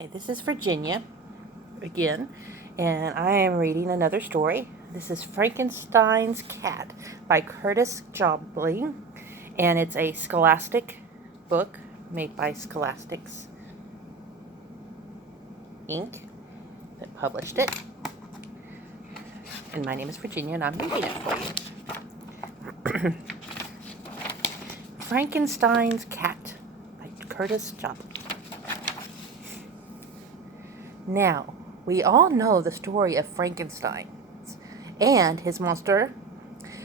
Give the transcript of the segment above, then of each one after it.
This is Virginia again, and I am reading another story. This is Frankenstein's Cat by Curtis Joplin, and it's a Scholastic book made by Scholastics Inc. that published it. And my name is Virginia, and I'm reading it for you. Frankenstein's Cat by Curtis Joplin. Now, we all know the story of Frankenstein and his monster.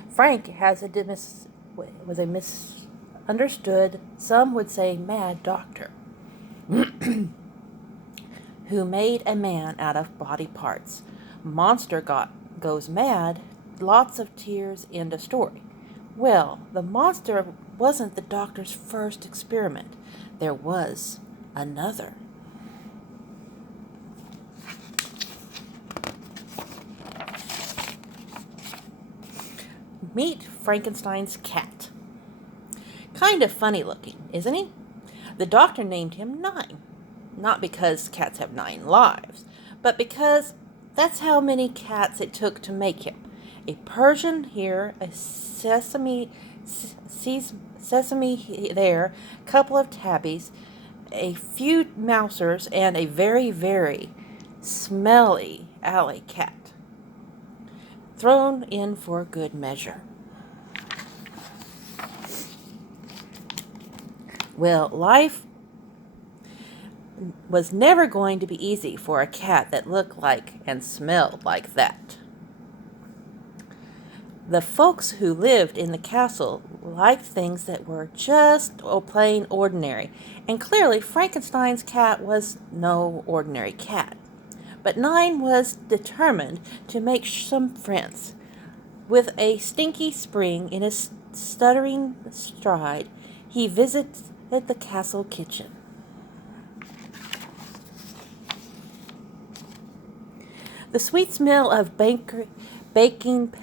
Frank was a misunderstood, some would say mad doctor, who made a man out of body parts. Monster goes mad, lots of tears, end of story. Well, the monster wasn't the doctor's first experiment. There was another. Meet Frankenstein's cat. Kind of funny looking, isn't he? The doctor named him Nine. Not because cats have 9 lives, but because that's how many cats it took to make him. A Persian here, a sesame there, couple of tabbies, a few mousers, and a very, very smelly alley cat. Thrown in for good measure. Well, life was never going to be easy for a cat that looked like and smelled like that. The folks who lived in the castle liked things that were just plain ordinary, and clearly Frankenstein's cat was no ordinary cat. But Nine was determined to make some friends. With a stinky spring in his stuttering stride, he visited the castle kitchen. The sweet smell of baking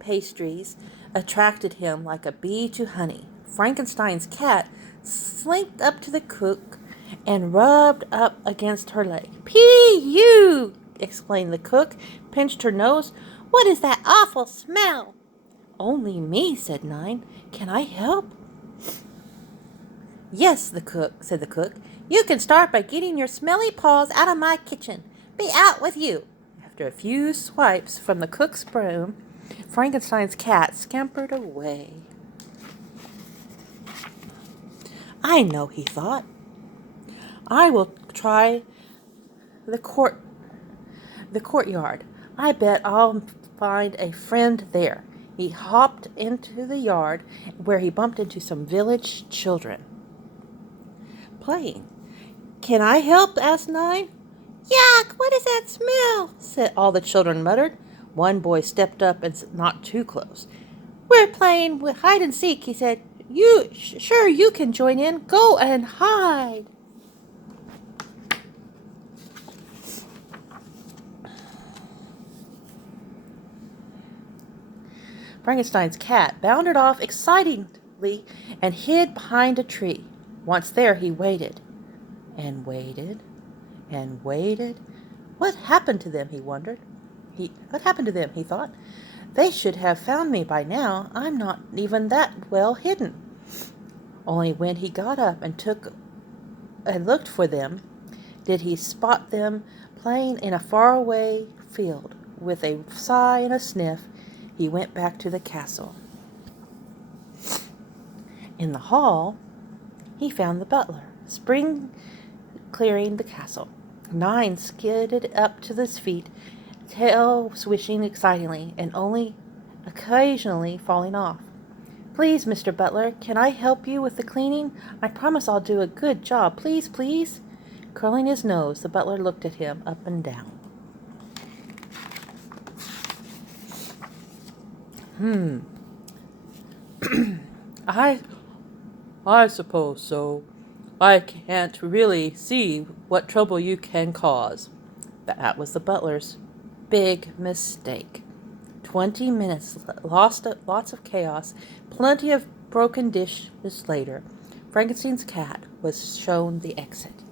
pastries attracted him like a bee to honey. Frankenstein's cat slinked up to the cook and rubbed up against her leg. "Pee-you!" exclaimed the cook, pinched her nose. "What is that awful smell?" "Only me," said Nine. "Can I help?" "Yes," said the cook. "You can start by getting your smelly paws out of my kitchen. Be out with you." After a few swipes from the cook's broom, Frankenstein's cat scampered away. "I know," he thought. "I will try the courtyard. I bet I'll find a friend there." He hopped into the yard where he bumped into some village children playing. "Can I help?" asked Nine. "Yuck! What is that smell?" said all the children muttered. One boy stepped up and not too close. "We're playing with hide and seek," he said. Sure you can join in. Go and hide." Frankenstein's cat bounded off excitedly and hid behind a tree. Once there, he waited and waited and waited. What happened to them, he wondered. What happened to them, he thought. They should have found me by now. I'm not even that well hidden. Only when he got up and looked for them, did he spot them playing in a faraway field. With a sigh and a sniff, he went back to the castle. In the hall, he found the butler, clearing the castle. Nine skidded up to his feet, tail swishing excitedly and only occasionally falling off. "Please, Mr. Butler, can I help you with the cleaning? I promise I'll do a good job. Please, please." Curling his nose, the butler looked at him up and down. I suppose so. I can't really see what trouble you can cause." That was the butler's big mistake. 20 minutes, lots of chaos, plenty of broken dishes later. Frankenstein's cat was shown the exit.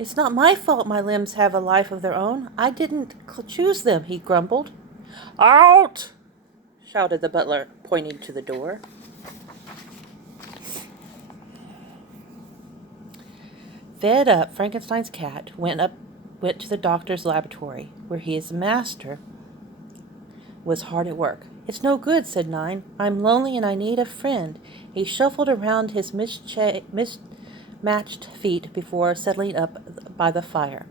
It's not my fault my limbs have a life of their own. I didn't choose them, he grumbled. Out! Shouted the butler, pointing to the door. Fed up, Frankenstein's cat went to the doctor's laboratory, where his master was hard at work. It's no good, said Nine. I'm lonely and I need a friend. He shuffled around his mismatched feet before settling up by the fire.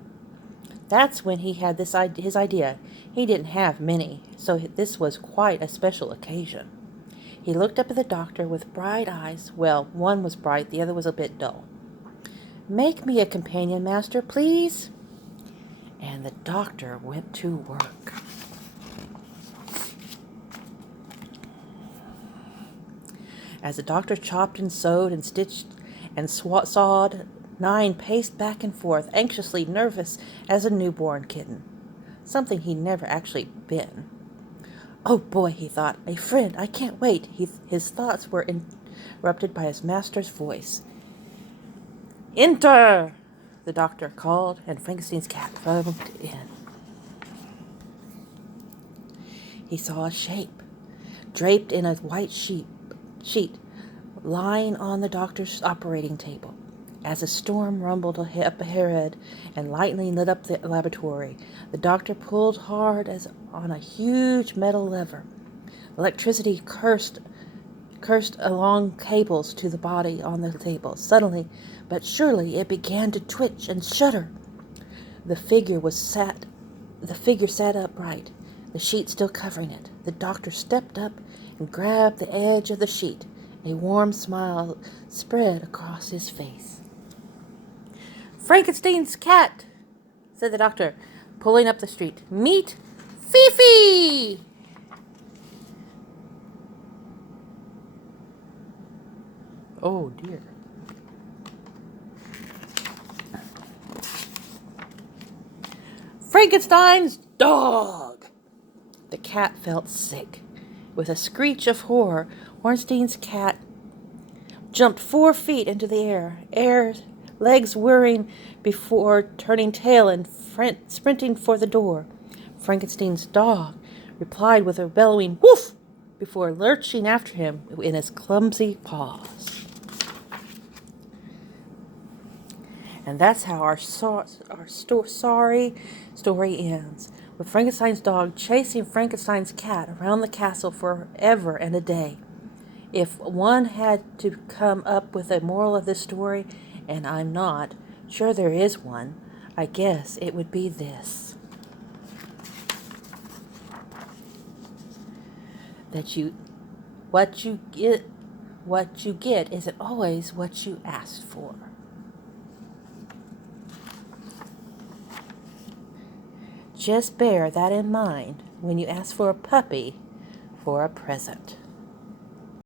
That's when he had his idea. He didn't have many, so this was quite a special occasion. He looked up at the doctor with bright eyes. Well, one was bright, the other was a bit dull. Make me a companion, master, please. And the doctor went to work. As the doctor chopped and sewed and stitched and sawed, Nine paced back and forth, anxiously nervous as a newborn kitten. Something he'd never actually been. Oh boy, he thought, a friend, I can't wait. His thoughts were interrupted by his master's voice. Enter! The doctor called, and Frankenstein's cat foamed in. He saw a shape, draped in a white sheet, lying on the doctor's operating table. As a storm rumbled up ahead and lightning lit up the laboratory, the doctor pulled hard as on a huge metal lever. Electricity coursed along cables to the body on the table. Suddenly, but surely, it began to twitch and shudder. The figure sat upright, the sheet still covering it. The doctor stepped up and grabbed the edge of the sheet. A warm smile spread across his face. Frankenstein's cat, said the doctor, pulling up the street. Meet Fifi! Oh, dear. Frankenstein's dog! The cat felt sick. With a screech of horror, Ornstein's cat jumped 4 feet into the air, legs whirring before turning tail and sprinting for the door. Frankenstein's dog replied with a bellowing woof before lurching after him in his clumsy paws. And that's how our sorry story ends, with Frankenstein's dog chasing Frankenstein's cat around the castle forever and a day. If one had to come up with a moral of this story, and I'm not sure there is one, I guess it would be this. That what you get isn't always what you asked for. Just bear that in mind when you ask for a puppy for a present.